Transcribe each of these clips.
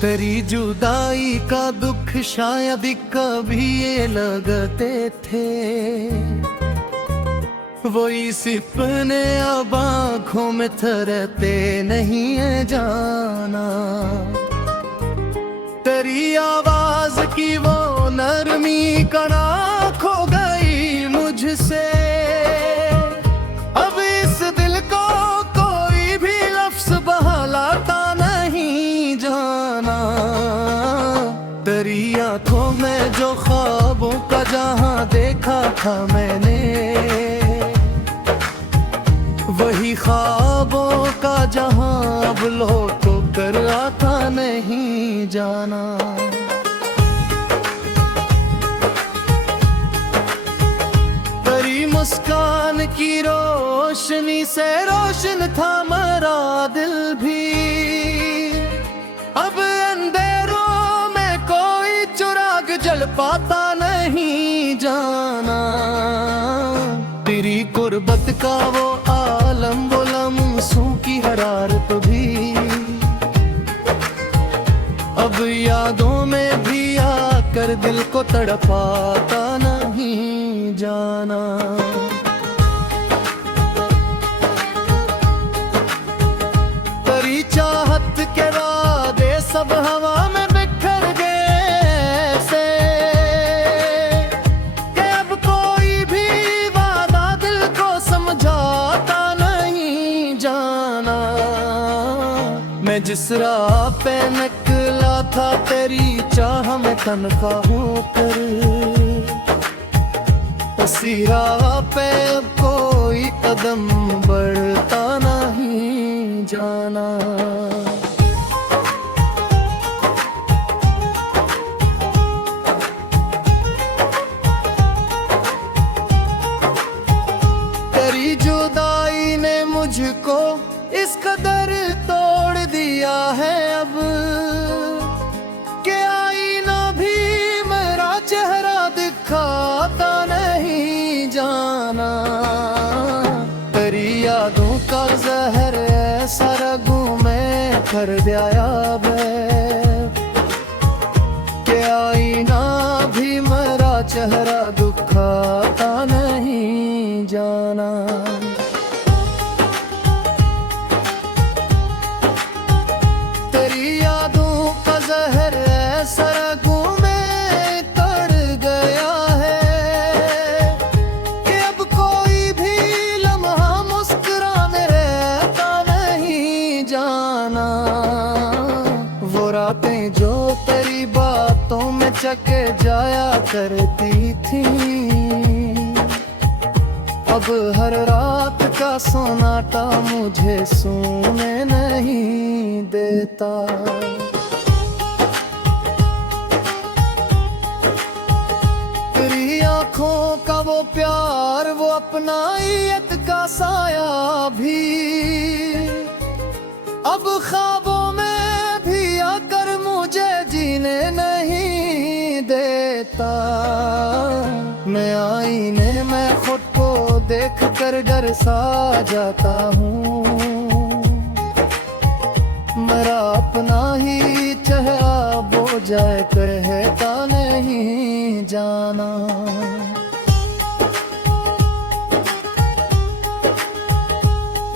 तेरी जुदाई का दुख शायद कभी ये लगते थे, वही सपने अब आँखों में थरते नहीं है जाना। तेरी आवाज की वो नरमी कड़ा खो गई मुझसे, अब इस दिल को कोई भी लफ्ज बहलाता नहीं जाना। तेरी आंखों में जो ख्वाबों का जहां देखा था मैंने, वही ख्वाबों का जहां अब लौट कर आता नहीं जाना। तेरी मुस्कान की रोशनी से रोशन था मेरा दिल भी, अब अंधेरों में कोई चिराग जल पाता नहीं जाना। तेरी गुर्बत का वो आलम, वो लम्हों की हरारत भी, अब यादों में भी आकर दिल को तड़पाता नहीं जाना। तेरी चाहत के वादे सब हवा में बिखर गए से, कि अब कोई भी वादा दिल को समझाता नहीं जाना। मैं जिस राह पे निकला था तेरी चाह में तन्हा होकर, उसी राह पे अब कोई कदम बढ़ता नहीं जाना। तेरी जुदाई ने मुझको इस कदर तोड़ दिया है अब, कि आईना भी मेरा चेहरा दिखाता नहीं जाना। तेरी यादों का जहर ऐसा रगों में कर दिया है, कि आईना भी मेरा चेहरा दिखाता नहीं जाना। रातें जो तेरी बातों में चके जाया करती थी, अब हर रात का सोनाटा मुझे सोने नहीं देता। तेरी आंखों का वो प्यार, वो अपनाइत का साया भी, अब ख्वाबों में आकर मुझे जीने नहीं देता। मैं आईने में खुद को देख कर डर सा जाता हूँ, मेरा अपना ही चेहरा बो जाए कहता नहीं जाना।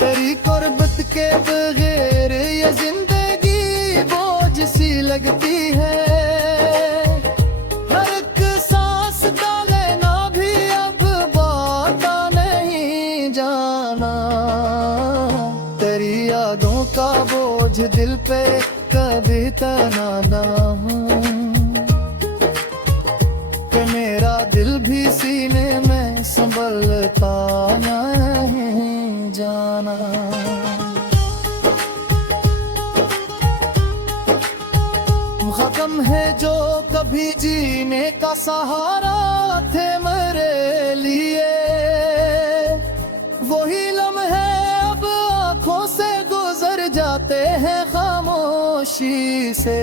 तेरी कुर्बत के बगैर ये जिंदगी बोझ सी लगती है, हर एक सांस का लेना भी अब बाता नहीं जाना। तेरी यादों का बोझ दिल पे कभी तना ना हो, कि मेरा दिल भी सीने में संभलता नहीं जाना। खत्म है जो कभी जीने का सहारा थे मेरे लिए, वही लम्हे अब आंखों से गुजर जाते हैं खामोशी से।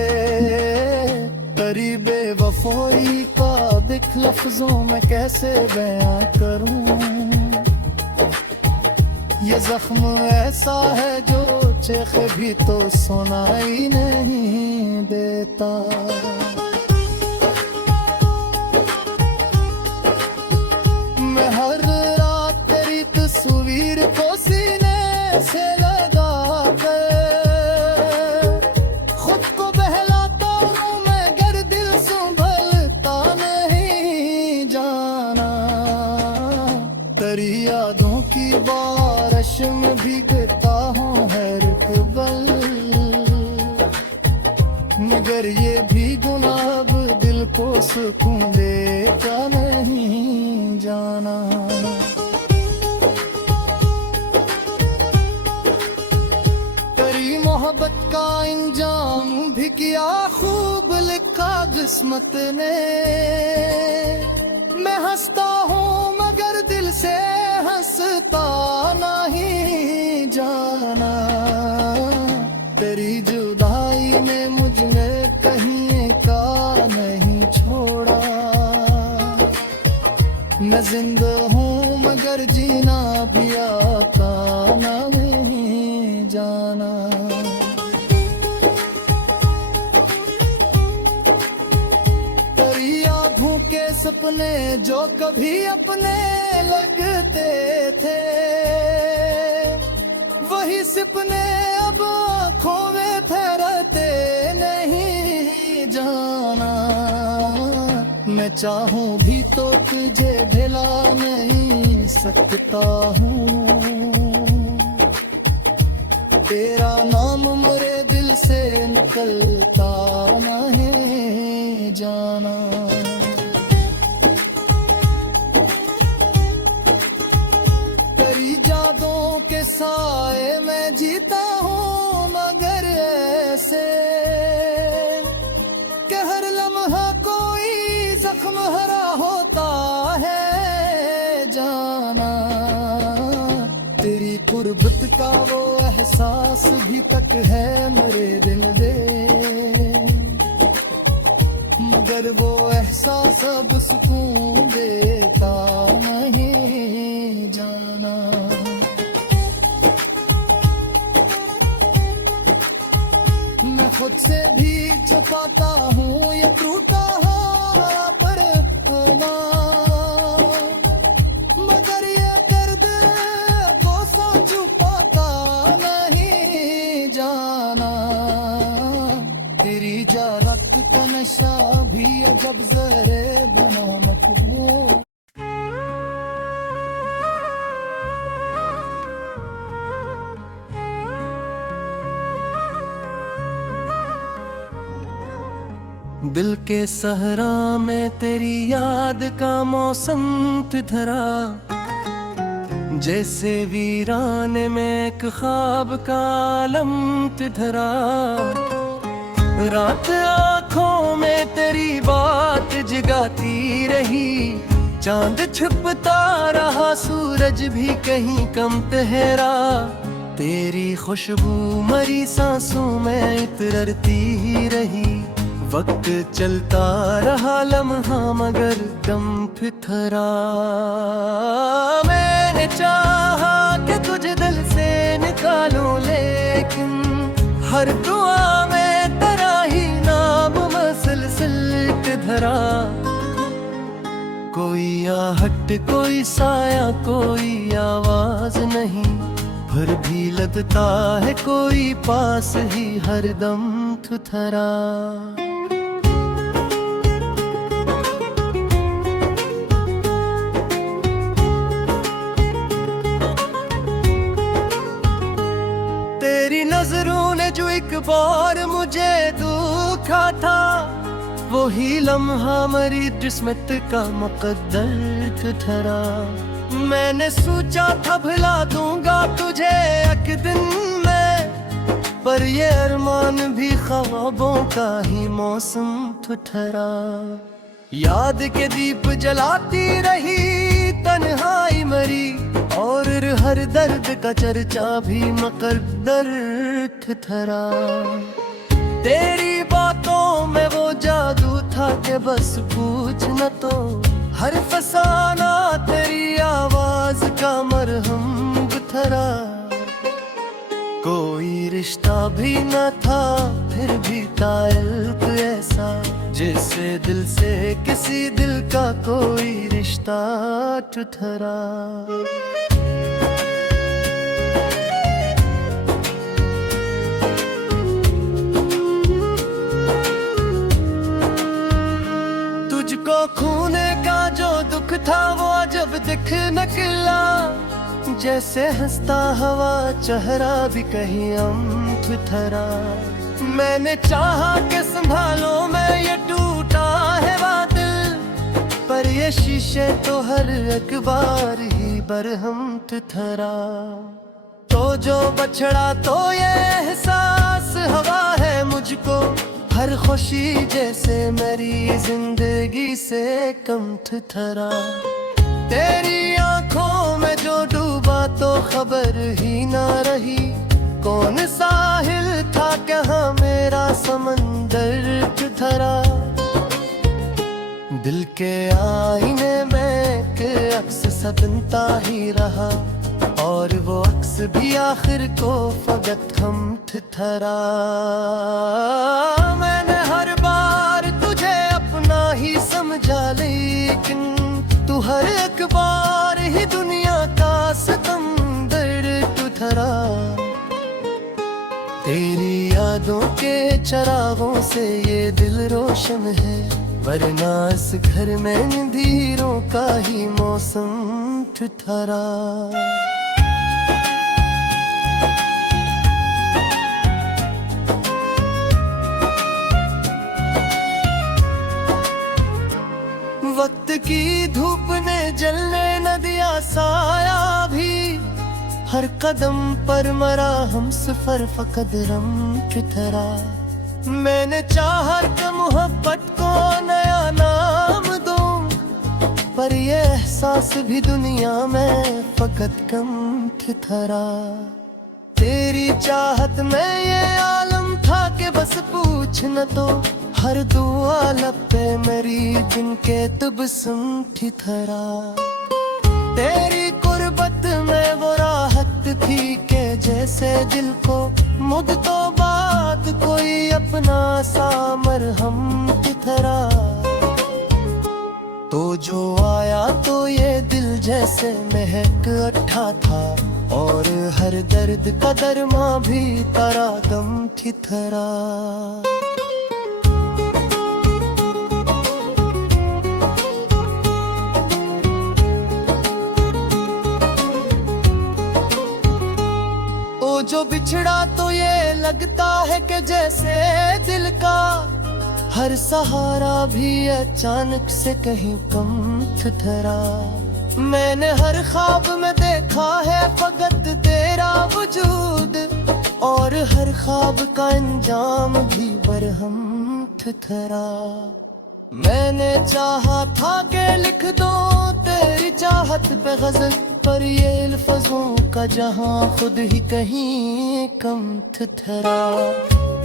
तेरी बेवफाई का दिख लफ्जों में कैसे बयां करूं, ये जख्म ऐसा है जो चेख भी तो सुनाई नहीं देता। मैं हर रात तेरी तस्वीर को सीने से लगा कर खुद को बहलाता हूँ मगर दिल संभलता नहीं जाना। तेरी यादों की बारिश में भीगता हूँ हर पल, मगर ये भी गुनाह अब दिल को सुकून देता नहीं जाना। तेरी मोहब्बत का इंजाम भी किया खूब लिखा किस्मत ने। मैं हंसता हूँ मगर दिल से हंसता नहीं जाना। तेरी जुदाई ने मुझ में कहीं का नहीं छोड़ा। मैं जिंदा हूँ मगर जीना भी आता नहीं जाना। तेरी आँखों के सपने जो कभी अपने लगते थे, वही सपने अब आँखों में ठहरते नहीं जाना। मैं चाहूं भी तो तुझे भुला नहीं सकता हूँ। तेरा नाम मेरे दिल से निकलता नहीं जाना। तेरी यादों के साए में जीता हूँ मगर ऐसे कि हर लम्हा कोई जख्म हरा होता है जाना। तेरी कुर्बत का वो एहसास भी तक है मेरे दिल में, मगर वो एहसास अब सुकून देता नहीं जाना। मैं खुद से भी छुपाता हूँ ये टूटा हुआ पर अपना, मगर ये दर्द को समझ पाता नहीं जाना। तेरी जारत का नशा भी अजब जहरे बना मकबूल। दिल के सहरा में तेरी याद का मौसम धरा, जैसे वीराने में एक ख्वाब का आलम धरा। रात आँखों में तेरी बात जगाती रही, चांद छुपता रहा सूरज भी कहीं कम ठहरा। तेरी खुशबू मरी सांसों में इतरती ही रही, वक्त चलता रहा लम्हा मगर दम फिथरा। मैंने चाहा कि तुझे दिल से निकालूं लेकिन हर दुआ में तेरा ही नाम मसलसल धरा। कोई आहट कोई साया कोई आवाज नहीं, फिर भी लगता है कोई पास ही हरदम थुथरा। तेरी नजरों ने जो एक बार मुझे धोखा था, वही लम्हा मरी किस्मत का मुकद्दर ठहरा। मैंने सोचा था भुला दूंगा तुझे एक दिन में, पर ये अरमान भी ख्वाबों का ही मौसम ठहरा। याद के दीप जलाती रही तन्हाई मरी, और हर दर्द का चर्चा भी मुकद्दर ठहरा। तेरी बातों में वो जादू था कि बस पूछ न तो, हर फसाना तेरी आवाज का मरहम थरा। भी न था फिर भी ताल्लुक ऐसा, जैसे दिल से किसी दिल का कोई रिश्ता ठुठरा। तुझको खोने का जो दुख था वो जब दिख निकला, जैसे हंसता हवा चेहरा भी कहीं थरा। मैंने चाहा कि संभालो मैं ये टूटा है दिल, पर ये शीशे तो हर एक बार ही बरहम थरा। तो जो बछड़ा तो ये एहसास हवा है मुझको, हर खुशी जैसे मेरी जिंदगी से कम थरा। तेरी आंखों में जो डूबा तो खबर ही ना रही, कौन साहिल था कहाँ मेरा समंदर थरा। दिल के आईने में एक अक्स सदनता ही रहा, और वो अक्स भी आखिर को फकत हम थरा। मैंने हर बार तुझे अपना ही समझा, लेकिन तू हर एक बार ही दुनिया का सितमगर थरा। तेरी यादों के चरागों से ये दिल रोशन है, वरना इस घर में अंधेरों का ही मौसम थरा। वक्त की धूप ने जलने न दिया साया भी, हर कदम पर मरा हम सफर फकद रम थरा। मैंने चाहा कि मोहब्बत को नया नाम दूं, पर ये एहसास भी दुनिया में फकत कम थरा। तेरी चाहत में ये आलम था कि बस पूछ न तो, हर दुआ लब पे मेरी जिनके तबस्सुम थरा। तेरी कुर्बत में वो राहत थी के जैसे दिल को मुद्दतों बाद कोई अपना सा मरहम थरा। तो जो आया तो ये दिल जैसे महक उठा था, और हर दर्द का दरमा भी तारा गम थरा। जो बिछड़ा तो ये लगता है कि जैसे दिल का हर सहारा भी अचानक से कहीं कम थरा। मैंने हर ख्वाब में देखा है फकत तेरा वजूद, और हर ख्वाब का अंजाम भी बरहम थरा। मैंने चाहा था कि लिख दो तेरी चाहत पे गजल, पर ये अल्फाजों का जहां खुद ही कहीं कम थरा।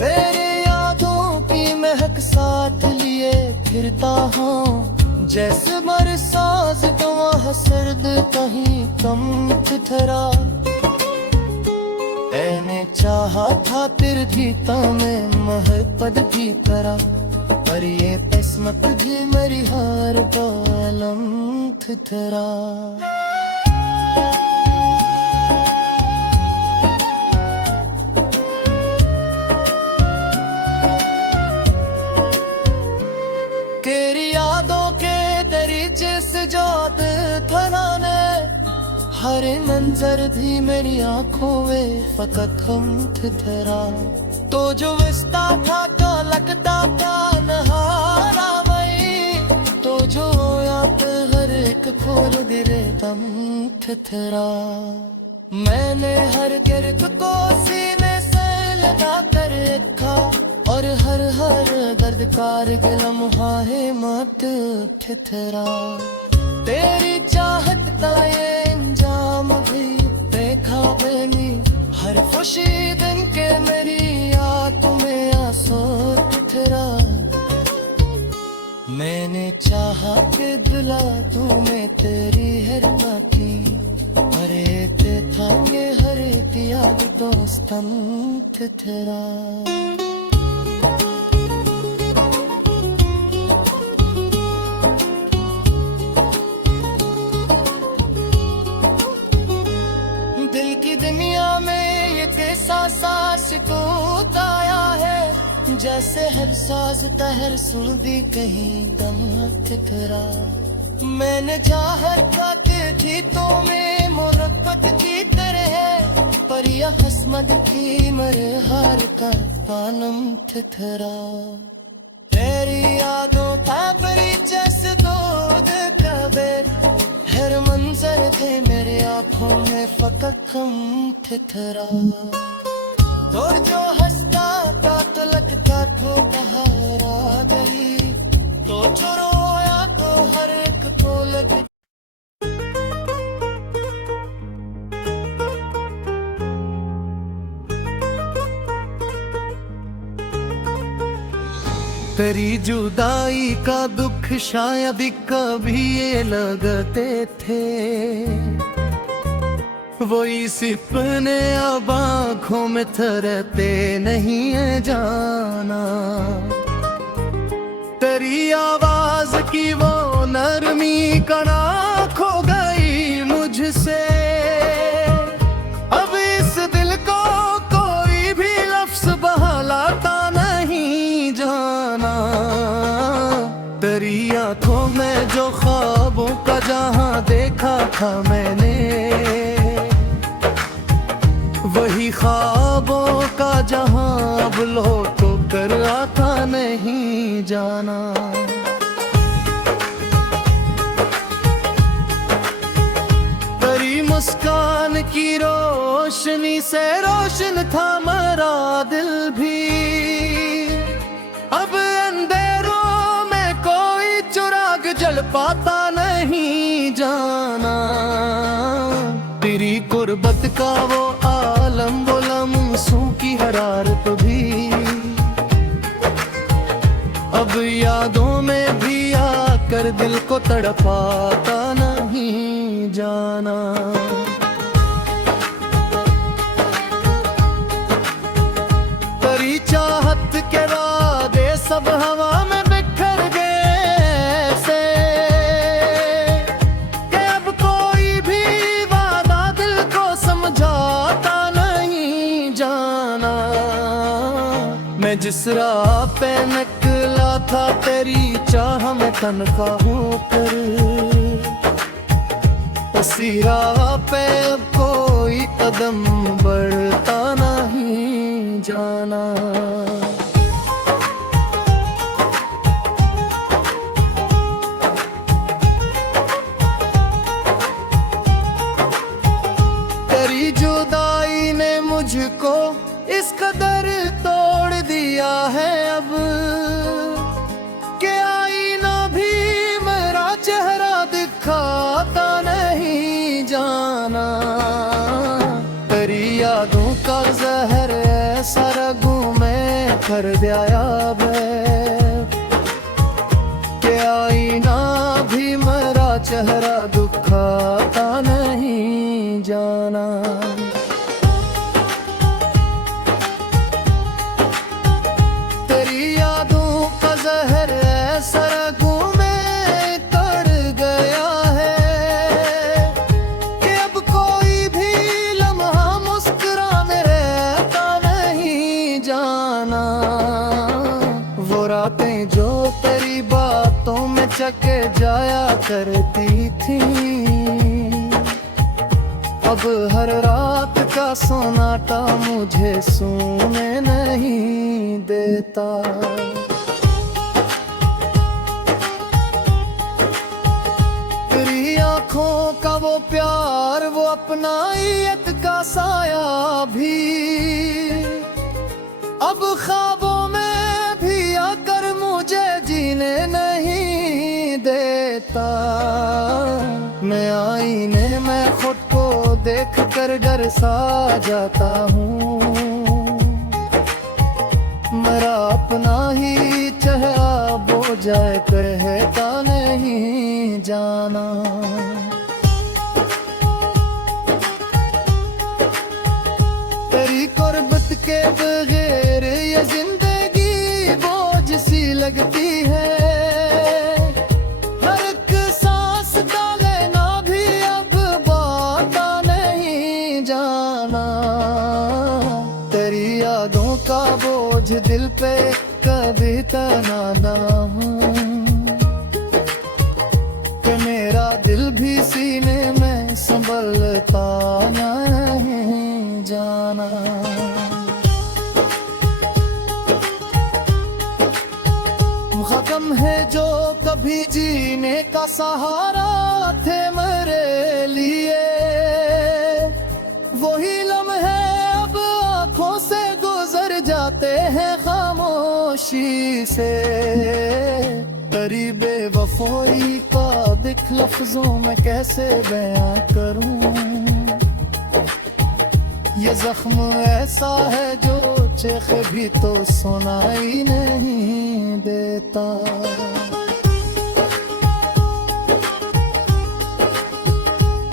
मेरे यादों की महक साथ लिए फिरता हूँ, जैसे बरसात गवाह सर्द कहीं कम थरा। मैंने चाहा था तेरे गीता में मोहब्बत भी करा, पर ये किस्मत भी मेरी हार बालम थरा। तेरी यादों के दरीचे से जात थराने, हर मंजर भी मेरी आंखों में फकत हम थरा। तो जो विस्ता था का लगता था नहारा वही, तो जो आप हर एक फूल दिरे दम थरा। मैंने हर किरक को सीने से लगा कर रखा, और हर दर्द कारगिल लम्हा है मत थरा। तेरी चाहत का ये अंजाम भी देखा मैंने, हर खुशी दिन के मेरी आंखों में आंसू थरा। मैंने चाहा कि दिला तुम्हें तेरी हर बाकी, अरे ते थांगे हर याद दोस्तन ठिठरा। दिल की दुनिया में ये कैसा सांस तूत आया है, जैसे हर साज तहर सुन दी कहीं दम ठिठरा। मैंने चाहत खाते थी तो में मोहब्बत की तरह, पर यह हसमत की मरे हार का पानम ठिठरा। तेरी यादों का परिचय दूध कबे, हर मंजर थे मेरे आँखों में फकत कम ठिठरा। और जो हंसता था तो लगता तो बहारा गई, तो जो रोया तो हर एक को लगे। तेरी जुदाई का दुख शायद कभी ये लगते थे, वही सपने अब आँखों में ठहरते नहीं है जाना। तेरी आवाज की वो नरमी कना खो गई मुझसे, अब इस दिल को कोई भी लफ्ज बहलाता नहीं जाना। तेरी आँखों में जो ख्वाबों का जहां देखा था मैंने, वही ख्वाबों का जहां अब लौट कर आता नहीं जाना। तेरी मुस्कान की रोशनी से रोशन था मेरा दिल भी, अब अंधेरों में कोई चिराग जल पाता नहीं जाना। तेरी गुर्बत का वो आलम, वो लम्हों की हरारत भी, अब यादों में भी आकर दिल को तड़पाता नहीं जाना। तेरी चाहत के वादे सब हवा में बिखर गए से, कि अब कोई भी वादा दिल को समझाता नहीं जाना। मैं जिस राह पे निकला था तेरी चाह में तनखा होकर, उसी राह पे अब कोई कदम बढ़ता नहीं जाना। तेरी जुदाई ने मुझको इस कदर तोड़ दिया है अब, के आईना भी मेरा चेहरा दिखाता नहीं जाना। तेरी यादों का जहर ऐसा रगों में कर दिया है, के आईना भी मेरा चेहरा दिखाता नहीं जाना। रातें जो तेरी बातों में चके जाया करती थी, अब हर रात का सोनाटा मुझे सोने नहीं देता। तेरी आँखों का वो प्यार, वो अपनाइत का साया भी, अब ख्वाबों में भी आकर मुझे जीने नहीं देता। मैं आईने में खुद को देख कर डर सा जाता हूँ, मेरा अपना ही चेहरा बो जाए कहता नहीं जाना। तेरी गुर्बत के बोझ सी लगती है, हर एक सांस का लेना भी अब बाता नहीं जाना। तेरी यादों का बोझ दिल पे कभी तना ना हो, कि मेरा दिल भी सीने में संभलता नहीं जाना। खत्म है जो कभी जीने का सहारा थे मेरे लिए, वही लम्हे अब आंखों से गुजर जाते हैं खामोशी से। तेरी बेवफाई का दिख लफ्जों में कैसे बयां करूं, ये जख्म ऐसा है जो चेख भी तो सुनाई नहीं देता।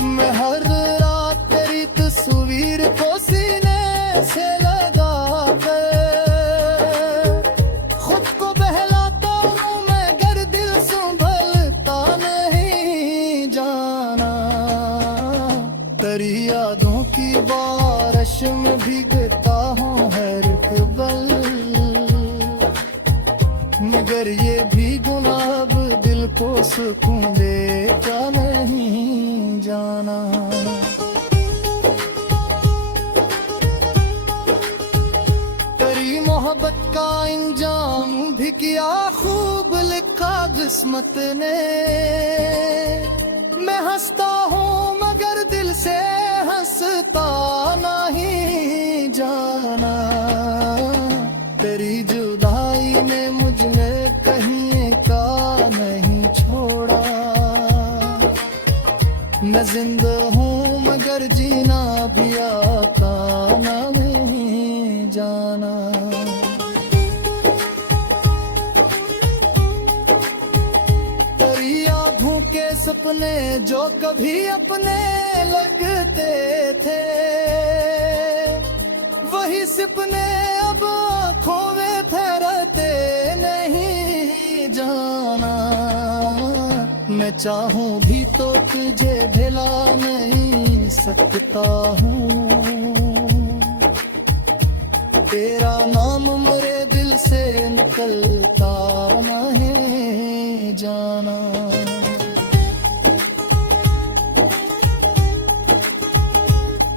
मैं हर रात तेरी तस्वीर को सीने से लगा कर खुद को बहलाता हूँ मैं, गर दिल संभलता नहीं जाना। तेरी यादों की बारिश में भीगता हूँ हर एक पल, मगर ये भी गुनाह अब दिल को सुकून देता नहीं जाना। तेरी मोहब्बत का इंजाम भी किया खूब लिखा किस्मत ने, मैं हंसता हूँ मगर दिल से हंसता नहीं जाना। तेरी जुदाई ने मुझ में कहीं का नहीं छोड़ा, मैं जिंदा हूँ मगर जीना भी आता नहीं जाना। तेरी आँखों के सपने जो कभी अपने लगते थे, वही सपने अब आँखों में ठहरते नहीं जाना। मैं चाहूं भी तो तुझे भुला नहीं सकता हूँ, तेरा नाम मेरे दिल से निकलता नहीं जाना।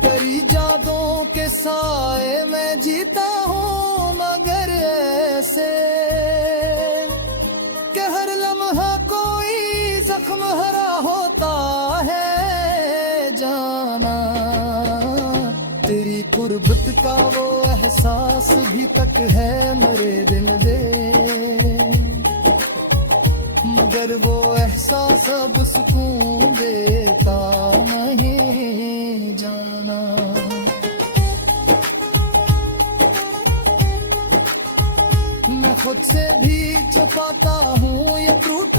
तेरी यादों के साए में जीता हूँ मगर ऐसे कि हर लम्हा कोई जख्म हरा होता है जाना। तेरी कुर्बत का वो एहसास भी तक है मेरे दिल में, मगर वो एहसास अब सुकून देता नहीं जाना। मैं खुद से भी छुपाता हूँ ये टूट